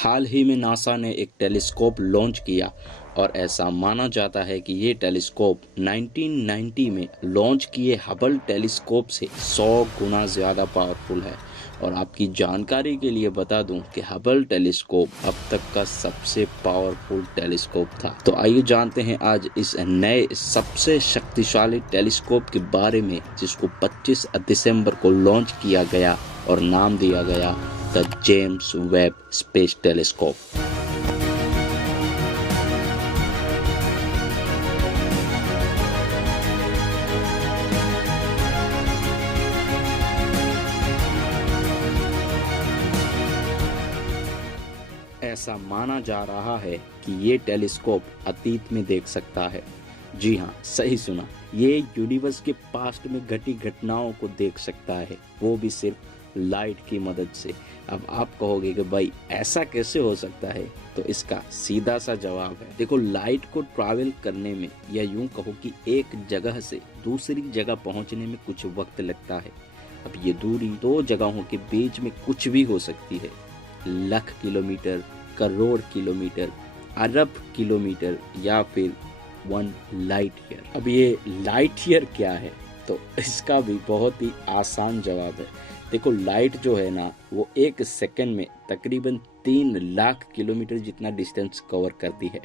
हाल ही में नासा ने एक टेलीस्कोप लॉन्च किया और ऐसा माना जाता है कि ये टेलीस्कोप 1990 में लॉन्च किए हबल टेलीस्कोप से 100 गुना ज़्यादा पावरफुल है। और आपकी जानकारी के लिए बता दूं कि हबल टेलीस्कोप अब तक का सबसे पावरफुल टेलीस्कोप था। तो आइए जानते हैं आज इस नए सबसे शक्तिशाली टेलीस्कोप के बारे में, जिसको 25 दिसंबर को लॉन्च किया गया और नाम दिया गया the James Webb space telescope. ऐसा माना जा रहा है कि ये टेलीस्कोप अतीत में देख सकता है। जी हाँ, सही सुना, ये यूनिवर्स के पास्ट में घटी घटनाओं को देख सकता है, वो भी सिर्फ लाइट की मदद से। अब आप कहोगे कि भाई ऐसा कैसे हो सकता है, तो इसका सीधा सा जवाब है, देखो, लाइट को ट्रैवल करने में, या यूं कहो कि एक जगह से दूसरी जगह पहुंचने में कुछ वक्त लगता है। अब ये दूरी दो जगहों के बीच में कुछ भी हो सकती है, लाख किलोमीटर, करोड़ किलोमीटर, अरब किलोमीटर, या फिर 1 लाइट ईयर। अब ये लाइट ईयर क्या है, तो इसका भी बहुत ही आसान जवाब है। देखो, लाइट जो है ना, वो एक सेकंड में तकरीबन 3 लाख किलोमीटर जितना डिस्टेंस कवर करती है।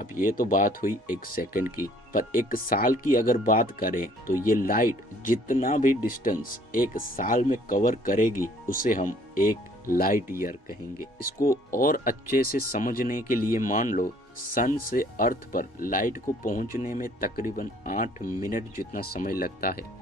अब ये तो बात हुई एक सेकंड की, पर एक साल की अगर बात करें तो ये लाइट जितना भी डिस्टेंस एक साल में कवर करेगी, उसे हम एक लाइट ईयर कहेंगे। इसको और अच्छे से समझने के लिए मान लो सन से अर्थ पर लाइट को पहुंचने में तकरीबन 8 मिनट जितना समय लगता है।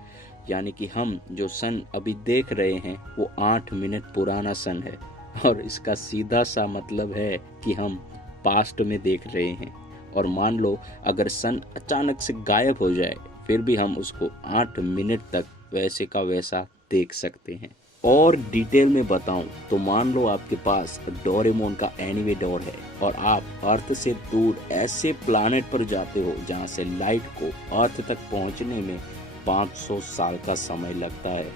यानी कि हम जो सन अभी देख रहे हैं वो 8 मिनट पुराना सन है, और इसका सीधा सा मतलब है कि हम पास्ट में देख रहे हैं। और मान लो अगर सन अचानक से गायब हो जाए, फिर भी हम उसको 8 मिनट तक वैसे का वैसा देख सकते हैं। और डिटेल में बताऊं तो मान लो आपके पास डोरेमोन का एनीवे डोर है और आप अर्थ से दूर ऐसे प्लैनेट पर जाते हो जहां से लाइट को अर्थ तक पहुंचने में 500 साल का समय लगता है।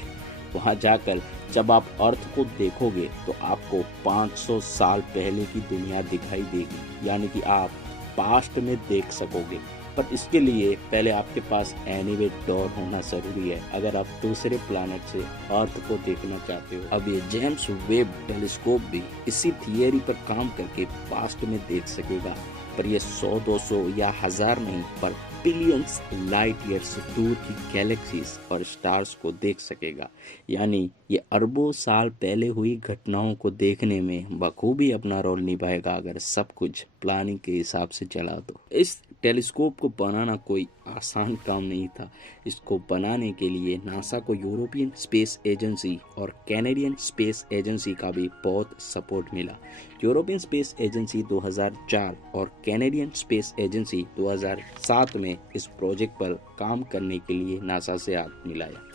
वहां जाकर जब आप अर्थ को देखोगे तो आपको 500 साल पहले की दुनिया दिखाई देगी, यानी कि आप पास्ट में देख सकोगे। पर इसके लिए पहले आपके पास एनीवे डोर होना जरूरी है, अगर आप दूसरे प्लैनेट से अर्थ को देखना चाहते हो। अब ये जेम्स वेब टेलीस्कोप भी इसी थियरी पर काम करके पास्ट में देख सकेगा, पर ये 100, 200 या 1000 नहीं, पर बिलियंस लाइट ईयर्स दूर की गैलेक्सीज और स्टार्स को देख सकेगा। यानी ये अरबों साल पहले हुई घटनाओं को देखने में बखूबी अपना रोल निभाएगा, अगर सब कुछ प्लानिंग के हिसाब से चला तो। इस टेलीस्कोप को बनाना कोई आसान काम नहीं था। इसको बनाने के लिए नासा को यूरोपियन स्पेस एजेंसी और कैनेडियन स्पेस एजेंसी का भी बहुत सपोर्ट मिला। यूरोपियन स्पेस एजेंसी 2004 और कैनेडियन स्पेस एजेंसी 2007 में इस प्रोजेक्ट पर काम करने के लिए नासा से हाथ मिलाया।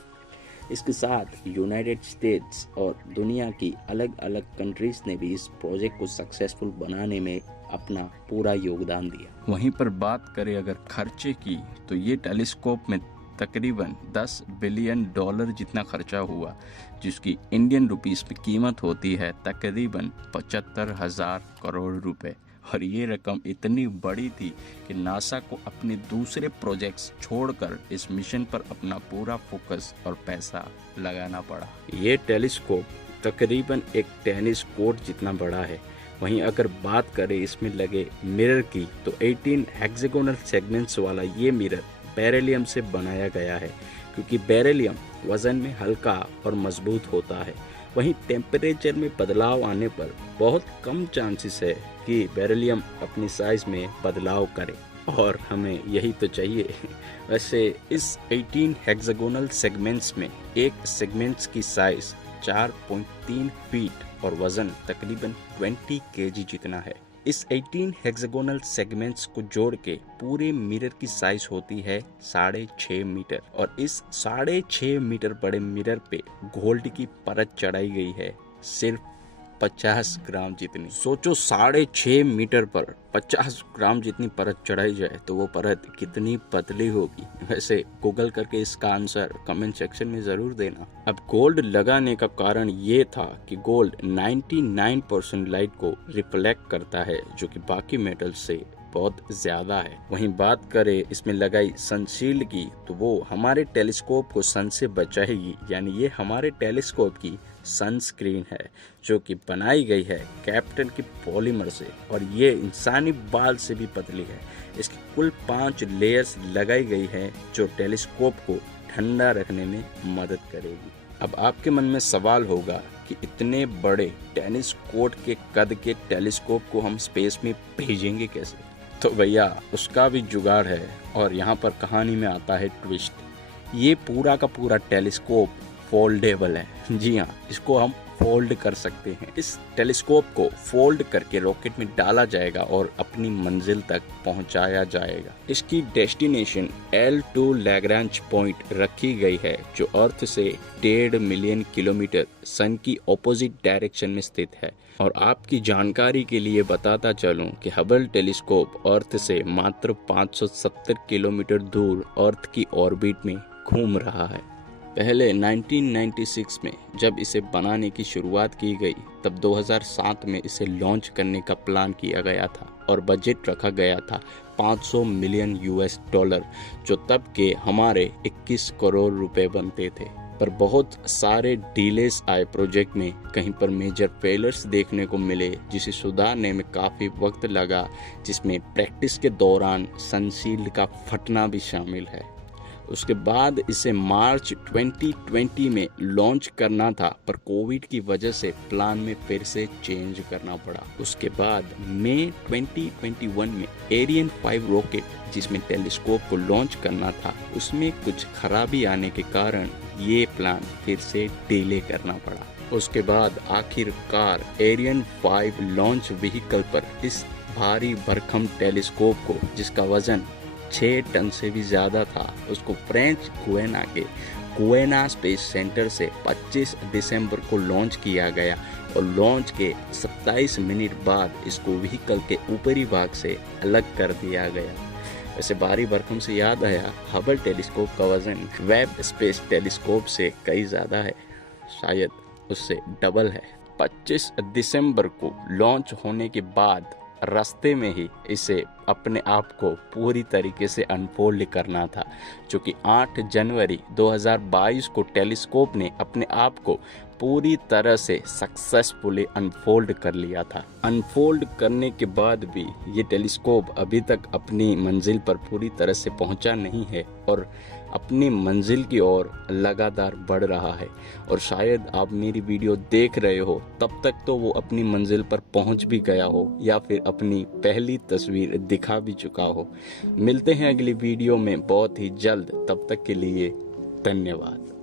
इसके साथ यूनाइटेड स्टेट्स और दुनिया की अलग अलग कंट्रीज ने भी इस प्रोजेक्ट को सक्सेसफुल बनाने में अपना पूरा योगदान दिया। वहीं पर बात करें अगर खर्चे की, तो ये टेलीस्कोप में तकरीबन $10 बिलियन जितना खर्चा हुआ, जिसकी इंडियन रुपीस में कीमत होती है तकरीबन 75,000 करोड़ रुपए। और ये रकम इतनी बड़ी थी कि नासा को अपने दूसरे प्रोजेक्ट्स छोड़कर इस मिशन पर अपना पूरा फोकस और पैसा लगाना पड़ा। ये टेलीस्कोप तकरीबन एक टेनिस कोर्ट जितना बड़ा है। वहीं अगर बात करें इसमें लगे मिरर की, तो 18 हेक्सागोनल सेगमेंट्स वाला ये मिरर बेरिलियम से बनाया गया है, क्योंकि बेरिलियम वजन में हल्का और मजबूत होता है। वहीं टेम्परेचर में बदलाव आने पर बहुत कम चांसेस है कि बेरिलियम अपनी साइज में बदलाव करे, और हमें यही तो चाहिए। वैसे इस 18 हेक्सागोनल सेगमेंट्स में एक सेगमेंट्स की साइज 4.3 फीट और वजन तकरीबन 20 केजी जितना है। इस 18 हेक्सागोनल सेगमेंट्स को जोड़ के पूरे मिरर की साइज होती है 6.5 मीटर, और इस 6.5 मीटर बड़े मिरर पे गोल्ड की परत चढ़ाई गई है, सिर्फ 50 ग्राम जितनी। सोचो 6.5 मीटर पर 50 ग्राम जितनी परत चढ़ाई जाए तो वो परत कितनी पतली होगी। वैसे गूगल करके इसका आंसर कमेंट सेक्शन में जरूर देना। अब गोल्ड लगाने का कारण ये था कि गोल्ड 99% लाइट को रिफ्लेक्ट करता है, जो कि बाकी मेटल से बहुत ज्यादा है। वहीं बात करें इसमें लगाई सनशील्ड की, तो वो हमारे टेलीस्कोप को सन से बचाएगी। यानी ये हमारे टेलीस्कोप की सनस्क्रीन है, जो कि बनाई गई है कैप्टन की पॉलीमर से, और ये इंसानी बाल से भी पतली है। इसकी कुल 5 लेयर्स लगाई गई है, जो टेलीस्कोप को ठंडा रखने में मदद करेगी। अब आपके मन में सवाल होगा कि इतने बड़े टेनिस कोर्ट के कद के टेलीस्कोप को हम स्पेस में भेजेंगे कैसे? तो भैया उसका भी जुगाड़ है, और यहाँ पर कहानी में आता है ट्विस्ट। ये पूरा का पूरा टेलीस्कोप फोल्डेबल है। जी हाँ, इसको हम फोल्ड कर सकते हैं। इस टेलीस्कोप को फोल्ड करके रॉकेट में डाला जाएगा और अपनी मंजिल तक पहुंचाया जाएगा। इसकी डेस्टिनेशन L2 लैग्रांज पॉइंट रखी गई है, जो अर्थ से 1.5 मिलियन किलोमीटर सन की ऑपोजिट डायरेक्शन में स्थित है। और आपकी जानकारी के लिए बताता चलूं कि हबल टेलीस्कोप अर्थ से मात्र 570 किलोमीटर दूर अर्थ की ऑर्बिट में घूम रहा है। पहले 1996 में जब इसे बनाने की शुरुआत की गई, तब 2007 में इसे लॉन्च करने का प्लान किया गया था और बजट रखा गया था $500 मिलियन, जो तब के हमारे 21 करोड़ रुपए बनते थे। पर बहुत सारे डिलेस आए प्रोजेक्ट में, कहीं पर मेजर फेलियर्स देखने को मिले, जिसे सुधारने में काफ़ी वक्त लगा, जिसमें प्रैक्टिस के दौरान सनशील्ड का फटना भी शामिल है। उसके बाद इसे मार्च 2020 में लॉन्च करना था, पर कोविड की वजह से प्लान में फिर से चेंज करना पड़ा। उसके बाद मई 2021 में एरियन 5 रॉकेट, जिसमें टेलीस्कोप को लॉन्च करना था, उसमें कुछ खराबी आने के कारण ये प्लान फिर से डिले करना पड़ा। उसके बाद आखिरकार एरियन 5 लॉन्च व्हीकल पर इस भारी भरकम टेलीस्कोप को, जिसका वजन 6 टन से भी ज़्यादा था, उसको फ्रेंच गुयाना के गुयाना स्पेस सेंटर से 25 दिसंबर को लॉन्च किया गया, और लॉन्च के 27 मिनट बाद इसको व्हीकल के ऊपरी भाग से अलग कर दिया गया। वैसे भारी भरकम से याद आया, हबल टेलीस्कोप का वजन वेब स्पेस टेलीस्कोप से कई ज़्यादा है, शायद उससे डबल है। 25 दिसंबर को लॉन्च होने के बाद रास्ते में ही इसे अपने आप को पूरी तरीके से अनफोल्ड करना था, जो कि 8 जनवरी 2022 को टेलीस्कोप ने अपने आप को पूरी तरह से सक्सेसफुली अनफोल्ड कर लिया था। अनफोल्ड करने के बाद भी ये टेलीस्कोप अभी तक अपनी मंजिल पर पूरी तरह से पहुंचा नहीं है, और अपनी मंजिल की ओर लगातार बढ़ रहा है। और शायद आप मेरी वीडियो देख रहे हो तब तक तो वो अपनी मंजिल पर पहुंच भी गया हो, या फिर अपनी पहली तस्वीर दिखा भी चुका हो। मिलते हैं अगली वीडियो में बहुत ही जल्द, तब तक के लिए धन्यवाद।